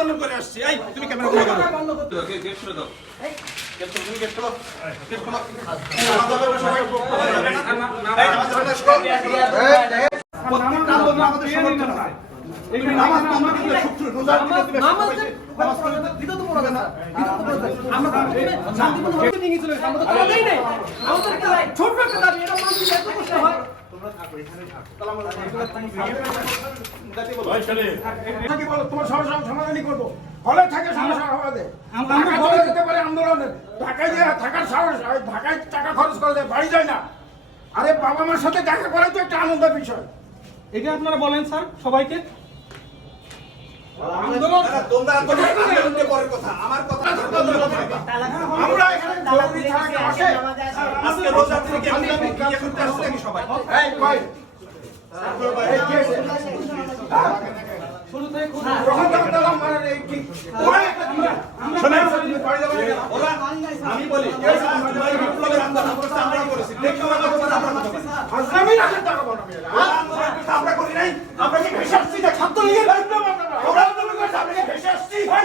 আন্দোলন করে আসছি। এই তুমি ক্যামেরা বন্ধ করো গেট করে দাও, আমাদের ছোট্ট একটা দাবি কি বলো, তোমার সমস্যা সমাধানই করব। হলে থাকে সমস্যা হবে। ঢাকা চলে যেতে পারে আন্দোলনে। ঢাকায় যে থাকার সাহস, ঢাকায় টাকা খরচ করে দেয়, বাড়ি যায় না। আরে বাবা মার সাথে দেখা করাই তো একটা আনন্দের বিষয় এটা আপনারা বলেন স্যার সবাইকে আমরা আজকে রোজার দিনে কি আমরা বিয়ে করতে আসছি নাকি সবাই এই কে কি? ওরা, আমি বলি, বিপ্লবের আন্দোলন করছে, আমরা করেছি। আমরা করি নাই। আমরা কি ভেসে আসছি? ছাত্রলীগের আমরা। কি ভেসে আসছি? ভাই,